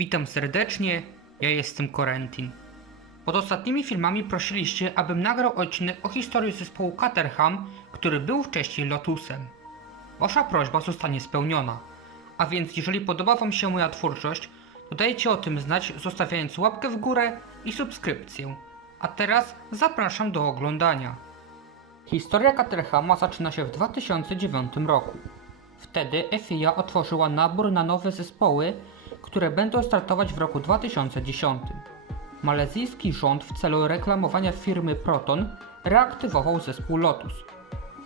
Witam serdecznie, ja jestem Corentin. Pod ostatnimi filmami prosiliście, abym nagrał odcinek o historii zespołu Caterham, który był wcześniej Lotusem. Wasza prośba zostanie spełniona, a więc jeżeli podoba Wam się moja twórczość, to dajcie o tym znać zostawiając łapkę w górę i subskrypcję. A teraz zapraszam do oglądania. Historia Caterhama zaczyna się w 2009 roku. Wtedy FIA otworzyła nabór na nowe zespoły, które będą startować w roku 2010. Malezyjski rząd w celu reklamowania firmy Proton reaktywował zespół Lotus.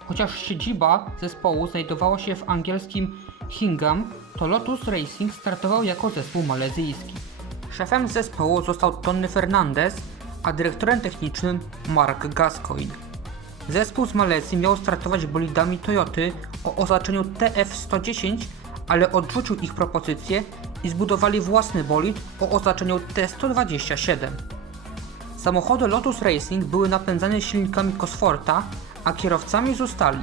Chociaż siedziba zespołu znajdowała się w angielskim Hingham, to Lotus Racing startował jako zespół malezyjski. Szefem zespołu został Tony Fernandez, a dyrektorem technicznym Mark Gascoigne. Zespół z Malezji miał startować bolidami Toyoty o oznaczeniu TF110, ale odrzucił ich propozycję i zbudowali własny bolid o oznaczeniu T127. Samochody Lotus Racing były napędzane silnikami Cosforta, a kierowcami zostali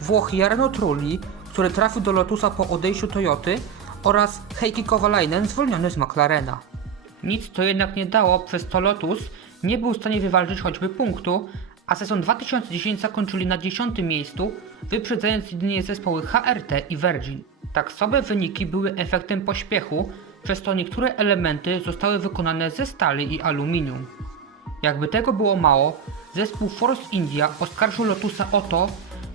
Włoch Jarno Trulli, który trafił do Lotusa po odejściu Toyoty oraz Heikki Kovalainen zwolniony z McLarena. Nic to jednak nie dało, przez to Lotus nie był w stanie wywalczyć choćby punktu, a sezon 2010 zakończyli na 10 miejscu, wyprzedzając jedynie zespoły HRT i Virgin. Tak słabe wyniki były efektem pośpiechu, przez to niektóre elementy zostały wykonane ze stali i aluminium. Jakby tego było mało, zespół Force India oskarżył Lotusa o to,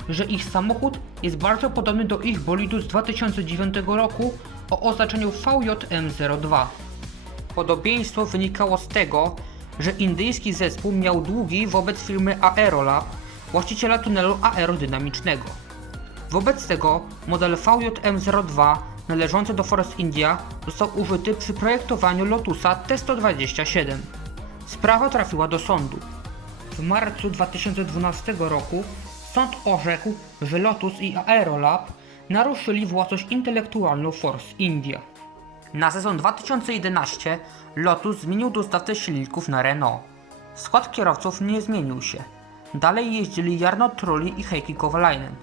że ich samochód jest bardzo podobny do ich bolidu z 2009 roku o oznaczeniu VJM02. Podobieństwo wynikało z tego, że indyjski zespół miał długi wobec firmy Aerolab, właściciela tunelu aerodynamicznego. Wobec tego model VJM02 należący do Force India został użyty przy projektowaniu Lotusa T127. Sprawa trafiła do sądu. W marcu 2012 roku sąd orzekł, że Lotus i Aerolab naruszyli własność intelektualną Force India. Na sezon 2011 Lotus zmienił dostawcę silników na Renault. Skład kierowców nie zmienił się. Dalej jeździli Jarno Trulli i Heikki Kovalainen.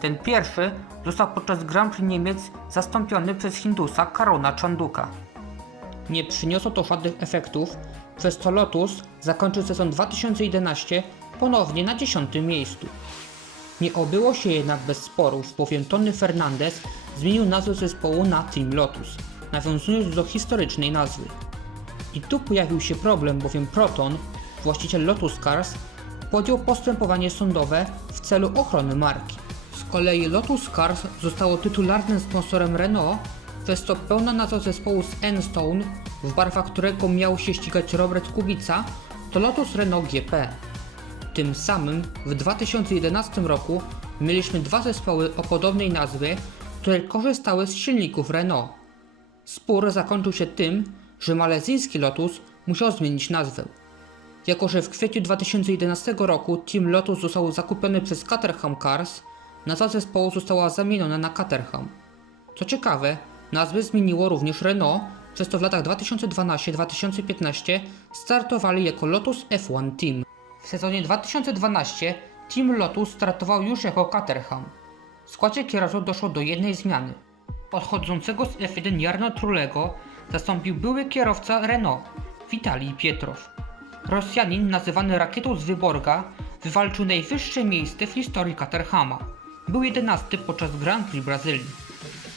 Ten pierwszy został podczas Grand Prix Niemiec zastąpiony przez Hindusa Karona Chanduka. Nie przyniosło to żadnych efektów, przez co Lotus zakończył sezon 2011 ponownie na 10 miejscu. Nie obyło się jednak bez sporów, bowiem Tony Fernandez zmienił nazwę zespołu na Team Lotus, nawiązując do historycznej nazwy. I tu pojawił się problem, bowiem Proton, właściciel Lotus Cars, podjął postępowanie sądowe w celu ochrony marki. Kolei Lotus Cars zostało tytularnym sponsorem Renault, przez co pełna nazwa zespołu z Enstone, w barwach którego miał się ścigać Robert Kubica, to Lotus Renault GP. Tym samym w 2011 roku mieliśmy dwa zespoły o podobnej nazwie, które korzystały z silników Renault. Spór zakończył się tym, że malezyjski Lotus musiał zmienić nazwę. Jako, że w kwietniu 2011 roku Team Lotus został zakupiony przez Caterham Cars, nazwa zespołu została zamieniona na Caterham. Co ciekawe, nazwę zmieniło również Renault, przez to w latach 2012-2015 startowali jako Lotus F1 Team. W sezonie 2012 Team Lotus startował już jako Caterham. W składzie kierowców doszło do jednej zmiany. Odchodzącego z F1 Jarno Trulego zastąpił były kierowca Renault, Witalij Pietrow. Rosjanin nazywany rakietą z Wyborga wywalczył najwyższe miejsce w historii Caterhama. Był 11 podczas Grand Prix Brazylii.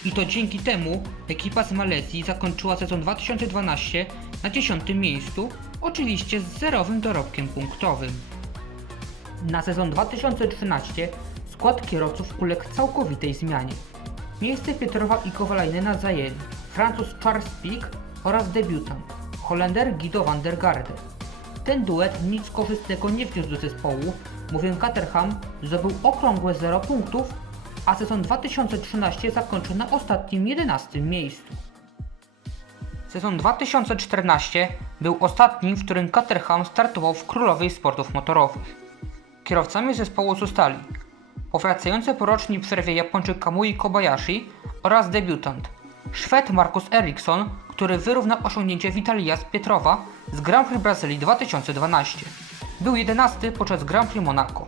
I to dzięki temu ekipa z Malezji zakończyła sezon 2012 na 10 miejscu, oczywiście z zerowym dorobkiem punktowym. Na sezon 2013 skład kierowców uległ całkowitej zmianie. Miejsce Pietrowa i Kowalajnena zajęli Francuz Charles Pic oraz debiutant Holender Guido van der Garde. Ten duet nic korzystnego nie wniósł do zespołu, bowiem Caterham zdobył okrągłe 0 punktów, a sezon 2013 zakończył na ostatnim 11 miejscu. Sezon 2014 był ostatnim, w którym Caterham startował w królowej sportów motorowych. Kierowcami zespołu zostali powracający po rocznej przerwie Japończyk Kamui Kobayashi oraz debiutant Szwed Markus Eriksson, który wyrównał osiągnięcie Witalia z Pietrowa z Grand Prix Brazylii 2012. Był 11 podczas Grand Prix Monaco.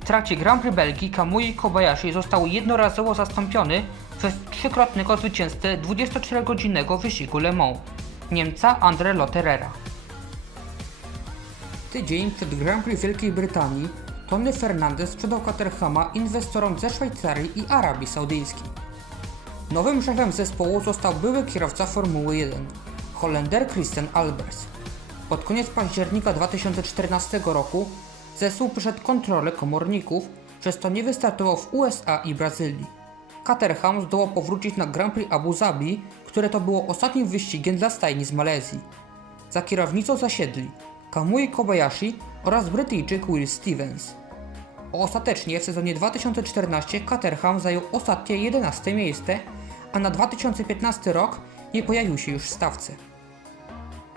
W trakcie Grand Prix Belgii Kamui Kobayashi został jednorazowo zastąpiony przez trzykrotnego zwycięzcę 24-godzinnego wyścigu Le Mans Niemca Andre Lotterera. Tydzień przed Grand Prix Wielkiej Brytanii Tony Fernandez sprzedał Caterhama inwestorom ze Szwajcarii i Arabii Saudyjskiej. Nowym szefem zespołu został były kierowca Formuły 1, Holender Christian Albers. Pod koniec października 2014 roku zespół przeszedł kontrolę komorników, przez to nie wystartował w USA i Brazylii. Caterham zdołał powrócić na Grand Prix Abu Zabi, które to było ostatnim wyścigiem dla stajni z Malezji. Za kierownicą zasiedli Kamui Kobayashi oraz Brytyjczyk Will Stevens. Ostatecznie w sezonie 2014 Caterham zajął ostatnie 11 miejsce, a na 2015 rok nie pojawił się już w stawce.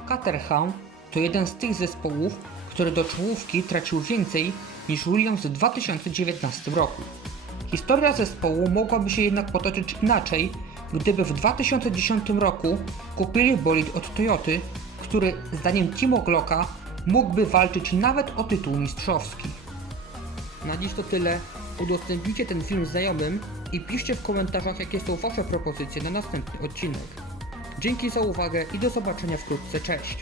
Caterham to jeden z tych zespołów, który do czołówki tracił więcej niż Williams w 2019 roku. Historia zespołu mogłaby się jednak potoczyć inaczej, gdyby w 2010 roku kupili bolid od Toyoty, który zdaniem Timo Glocka mógłby walczyć nawet o tytuł mistrzowski. Na dziś to tyle. Udostępnijcie ten film znajomym i piszcie w komentarzach jakie są Wasze propozycje na następny odcinek. Dzięki za uwagę i do zobaczenia wkrótce. Cześć!